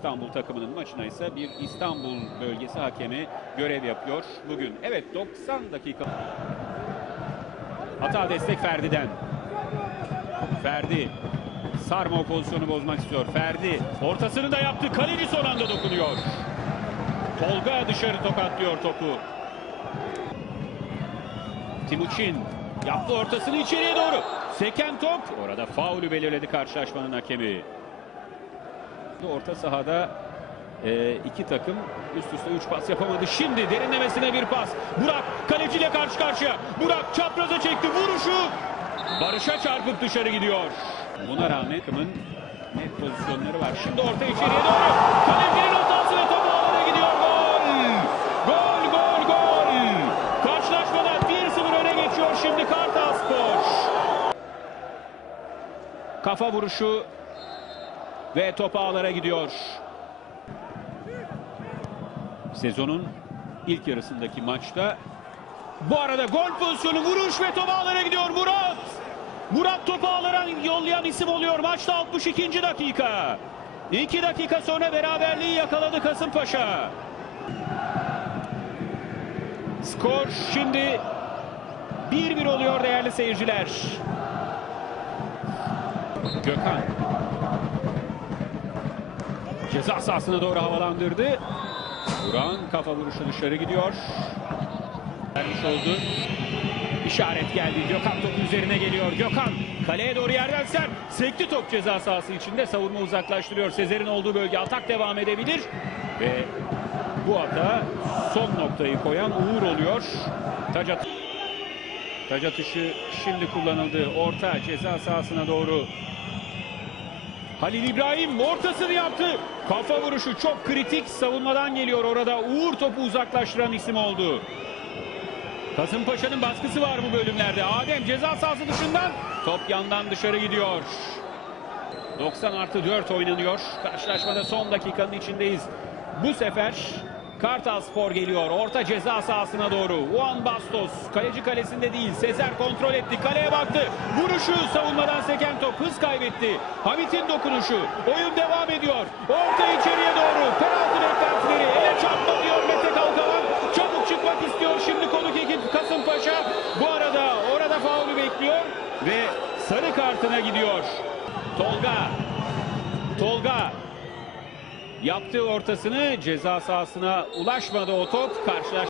İstanbul takımının maçına ise bir İstanbul bölgesi hakemi görev yapıyor bugün. Evet 90 dakika. Hata destek Ferdi'den. Ferdi sarma o pozisyonu bozmak istiyor. Ferdi ortasını da yaptı. Kaleci son anda dokunuyor. Tolga dışarı tokatlıyor topu. Timuçin yaptı ortasını içeriye doğru. Seken top. Orada faulü belirledi karşılaşmanın hakemi. Orta sahada e, iki takım üst üste üç pas yapamadı. Şimdi derinlemesine bir pas. Burak kaleciyle karşı karşıya. Burak çapraza çekti. Vuruşu Barış'a çarpıp dışarı gidiyor. Buna rağmen takımın net pozisyonları var. Şimdi orta içeriye doğru. Kalecinin hatasıyla top ağlara gidiyor. Gol! Gol, gol, gol! Karşılaşmada 1-0 öne geçiyor şimdi Kartalspor. Kafa vuruşu ve top ağlara gidiyor. Sezonun ilk yarısındaki maçta bu arada gol pozisyonu vuruş ve top ağlara gidiyor Murat. Murat topu ağlara yollayan isim oluyor. Maçta 62. dakika. 2 dakika sonra beraberliği yakaladı Kasımpaşa. Skor şimdi 1-1 oluyor değerli seyirciler. Gökhan. Ceza sahasına doğru havalandırdı. Buran kafa vuruşu dışarı gidiyor. Vermiş oldu. İşaret geldi. Gökhan topu üzerine geliyor. Gökhan kaleye doğru yerden sert. Sekti top ceza sahası içinde. Savunma uzaklaştırıyor. Sezer'in olduğu bölge atak devam edebilir. Ve bu hata son noktayı koyan Uğur oluyor. Taç, at Taç atışı şimdi kullanıldı. Orta ceza sahasına doğru. Halil İbrahim ortasını yaptı. Kafa vuruşu çok kritik savunmadan geliyor orada. Uğur topu uzaklaştıran isim oldu. Kasımpaşa'nın baskısı var bu bölümlerde. Adem ceza sahası dışından top yandan dışarı gidiyor. 90 artı 4 oynanıyor. Karşılaşmada son dakikanın içindeyiz. Bu sefer Kartal Spor geliyor. Orta ceza sahasına doğru. Juan Bastos kaleci kalesinde değil. Sezer kontrol etti. Kaleye baktı. Vuruşu savunmadan seken top hız kaybetti. Hamit'in dokunuşu. Oyun devam ediyor. Orta içeriye doğru. Penaltı beklentileri. Ele çarpma diyor Mete Kalkavan. Çabuk çıkmak istiyor şimdi konuk ekip Kasımpaşa. Bu arada orada faulü bekliyor ve sarı kartına gidiyor. Tolga. Tolga yaptığı ortasını ceza sahasına ulaşmadı o top. Karşılaş